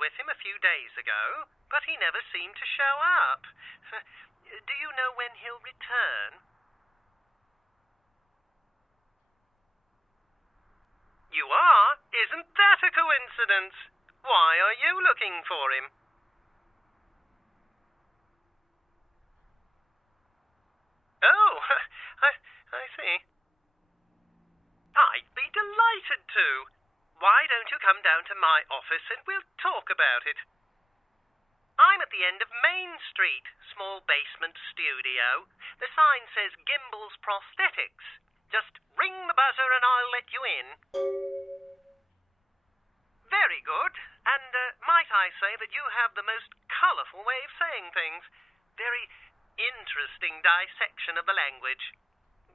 with him a few days ago, but he never seemed to show up. Do you know when he'll return? You are? Isn't that a coincidence? Why are you looking for him? Oh, I see. I'd be delighted to. Why don't you come down to my office and we'll talk about it? I'm at the end of Main Street, small basement studio. The sign says Gimbel's Prosthetics. Just ring the buzzer and I'll let you in. Very good. And might I say that you have the most colourful way of saying things. Very interesting dissection of the language.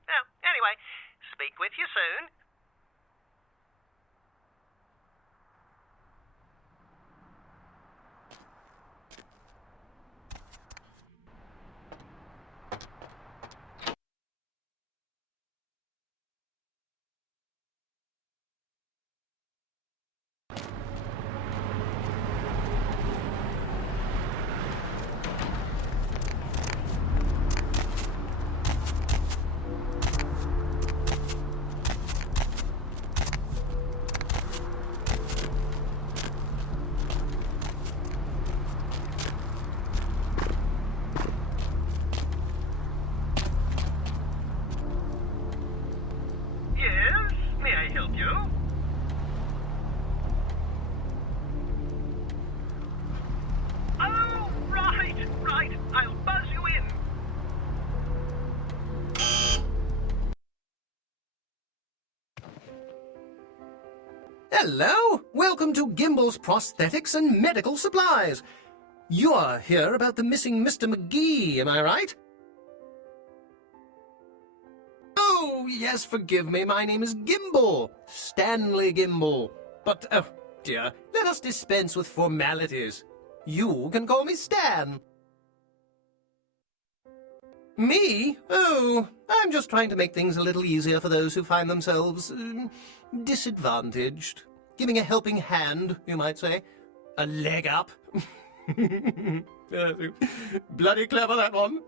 Well, anyway, speak with you soon. Yes, may I help you? Oh, right. I'll buzz you in. Hello! Welcome to Gimbel's Prosthetics and Medical Supplies. You're here about the missing Mr. McGee, am I right? Oh, yes, forgive me. My name is Gimbel. Stanley Gimbel. But, oh, dear, let us dispense with formalities. You can call me Stan. Me? Oh, I'm just trying to make things a little easier for those who find themselves disadvantaged. Giving a helping hand, you might say. A leg up. Bloody clever, that one.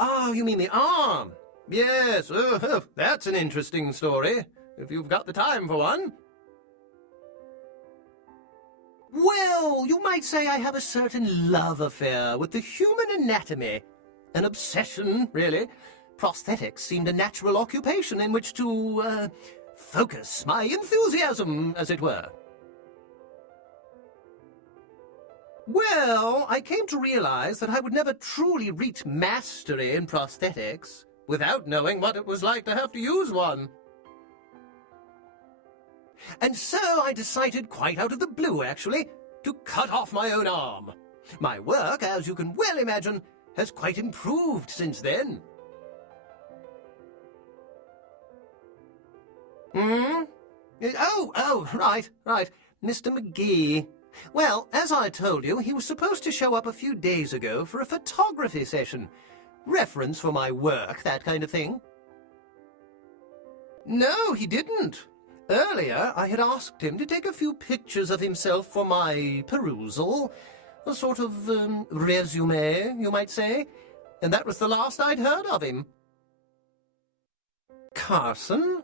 Oh, you mean the arm? Yes, that's an interesting story, if you've got the time for one. Well, you might say I have a certain love affair with the human anatomy. An obsession, really. Prosthetics seemed a natural occupation in which to, focus my enthusiasm, as it were. Well, I came to realize that I would never truly reach mastery in prosthetics without knowing what it was like to have to use one. And so I decided, quite out of the blue actually, to cut off my own arm. My work, as you can well imagine, has quite improved since then. Oh, right. Mr. McGee. Well, as I told you, he was supposed to show up a few days ago for a photography session. Reference for my work, that kind of thing. No, he didn't. Earlier, I had asked him to take a few pictures of himself for my perusal. A sort of, resume, you might say. And that was the last I'd heard of him. Carson?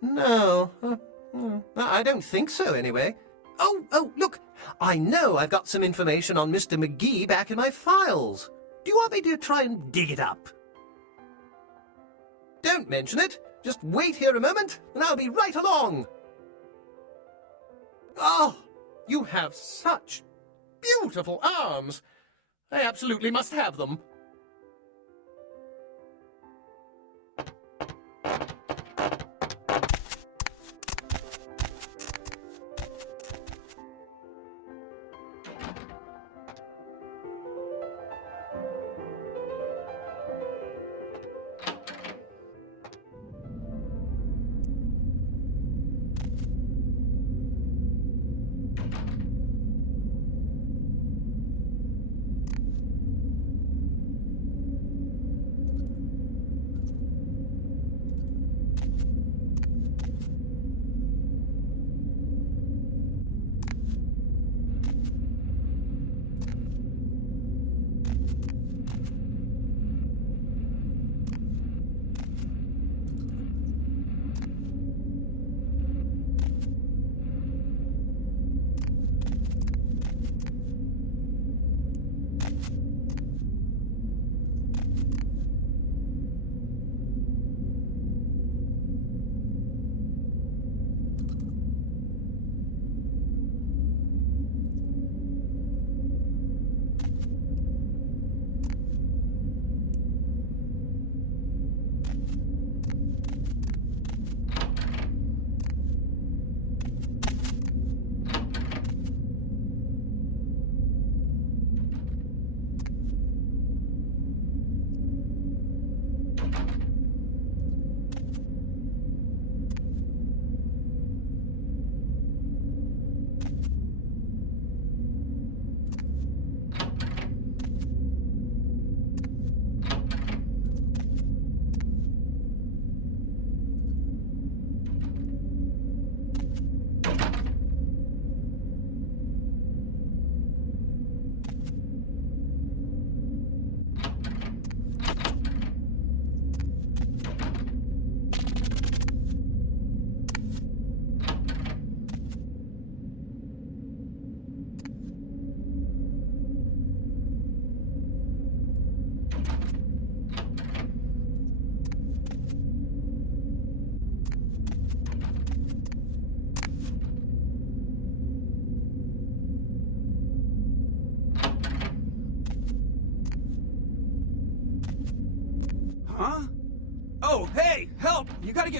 No. I don't think so, anyway. Oh, look, I know I've got some information on Mr. McGee back in my files. Do you want me to try and dig it up? Don't mention it. Just wait here a moment, and I'll be right along. Oh, you have such beautiful arms. I absolutely must have them.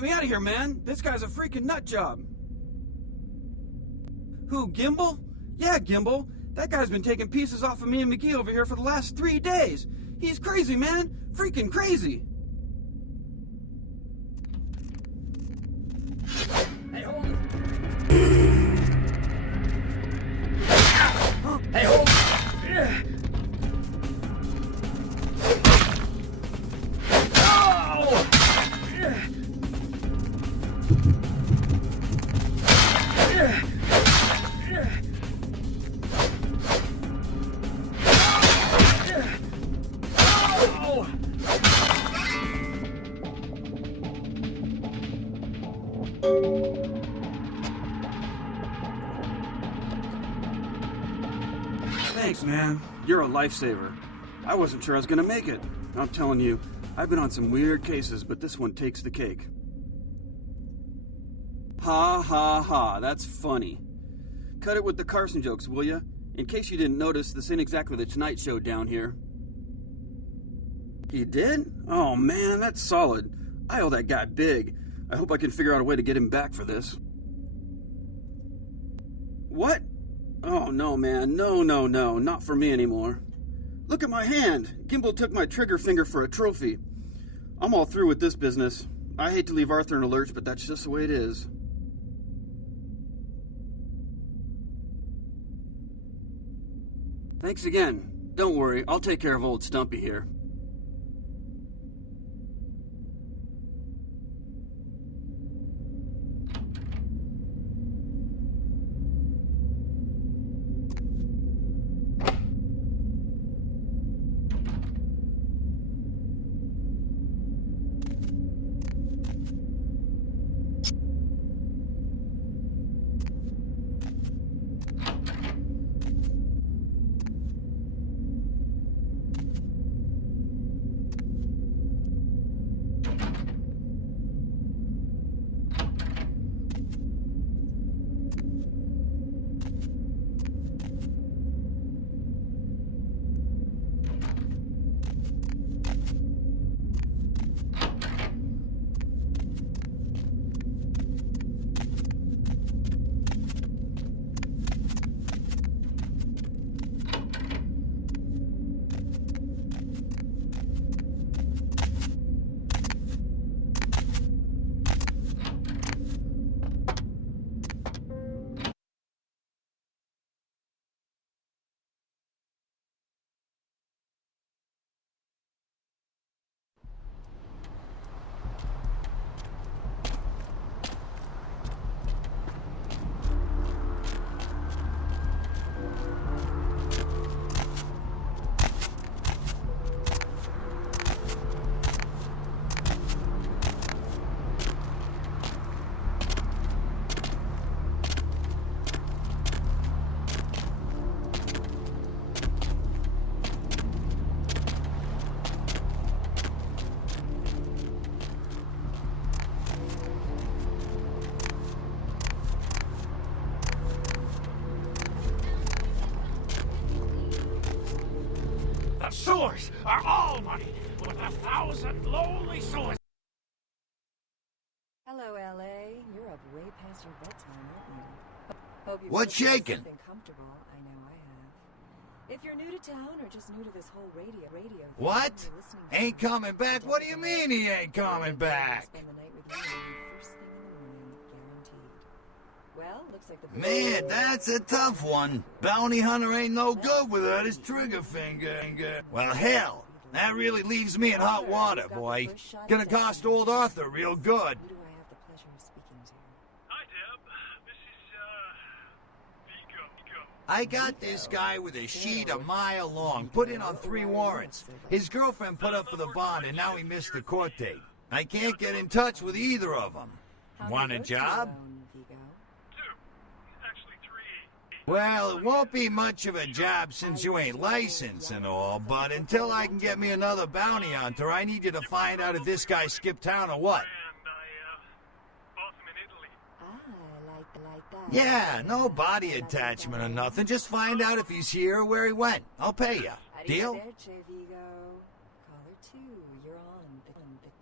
get me out of here, man. This guy's a freaking nut job. Who, Gimbal? Yeah, Gimbal. That guy's been taking pieces off of me and McGee over here for the last 3 days. He's crazy, man. Freaking crazy. Hey, hold on. Hey, hold on. Thanks, man. You're a lifesaver. I wasn't sure I was gonna make it. I'm telling you, I've been on some weird cases, but this one takes the cake. Ha ha ha, that's funny. Cut it with the Carson jokes, will ya? In case you didn't notice, this ain't exactly the Tonight Show down here. He did? Oh man, that's solid. I owe that guy big. I hope I can figure out a way to get him back for this. What? Oh no, man. No, not for me anymore. Look at my hand. Gimbal took my trigger finger for a trophy. I'm all through with this business. I hate to leave Arthur in a lurch, but that's just the way it is. Thanks again. Don't worry, I'll take care of old Stumpy here. Sewers are all moneyed with 1,000 lonely sewers. Hello, LA. You're up way past your bedtime, aren't you? Hope you've What's shaking? Something comfortable. I know I have. If you're new to town or just new to this whole radio thing, What? you're listening to Ain't coming back? What do you mean he ain't coming back? Spend the night with you first thing in the morning, guaranteed. Well, looks like the Man, that's a tough one. Bounty hunter ain't no good without his trigger finger. Well, hell, that really leaves me in hot water, boy. Gonna cost old Arthur real good. Who do I have the pleasure of speaking to? Hi, Deb. This is, Vigo. I got this guy with a sheet a mile long, put in on 3 warrants. His girlfriend put up for the bond, and now he missed the court date. I can't get in touch with either of them. Want a job? Well, it won't be much of a job since you ain't licensed and all, but until I can get me another bounty hunter, I need you to find out if this guy skipped town or what. Yeah, no body attachment or nothing. Just find out if he's here or where he went. I'll pay you. Deal? Caller 2, you're on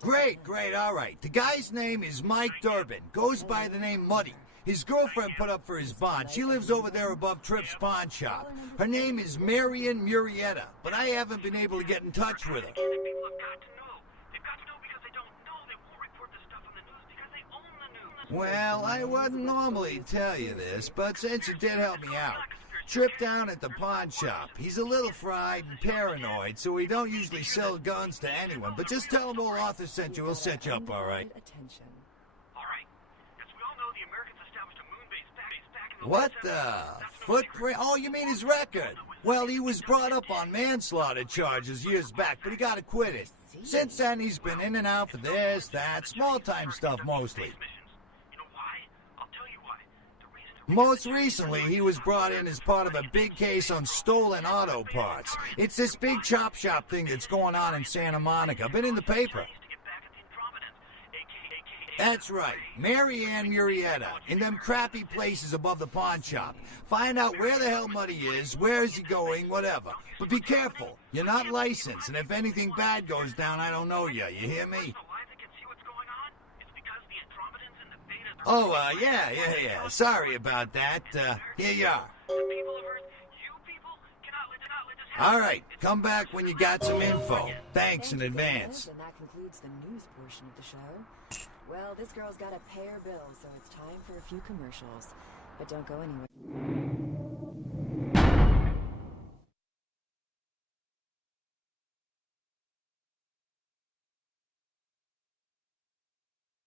the Great, all right. The guy's name is Mike Durbin. Goes by the name Muddy. His girlfriend put up for his bond. She lives over there above Tripp's pawn shop. Her name is Marion Murrieta, but I haven't been able to get in touch with her. People have got to know. They've got to know because they don't know. They won't report this stuff on the news because they own the news. Well, I wouldn't normally tell you this, but since you did help me out, Trip down at the pawn shop. He's a little fried and paranoid, so we don't usually sell guns to anyone. But just tell him old Arthur sent you. He'll set you up all right. Attention. All right. As we all know, the Americans established a moon base back in the What the? Footprint? Oh, you mean his record? Well, he was brought up on manslaughter charges years back, but he got acquitted. Since then, he's been in and out for this, that, small-time stuff mostly. You know why? I'll tell you why. The reason Most recently, he was brought in as part of a big case on stolen auto parts. It's this big chop shop thing that's going on in Santa Monica. Been in the paper. to get back at the Introvidence, aka That's right, Mary Ann Murrieta, in them crappy places above the pawn shop. Find out where the hell Muddy is, where is he going, whatever. But be careful, you're not licensed, and if anything bad goes down, I don't know you hear me? why they can see what's going on? It's because the Introvidence and the Beta. Oh, yeah, sorry about that. Here you are. The people of Earth, you people cannot let this happen. All right, come back when you got some info. Thanks in Thank you, advance. And that concludes the news portion of the show. Well, this girl's got to pay her bills, so it's time for a few commercials. But don't go anywhere.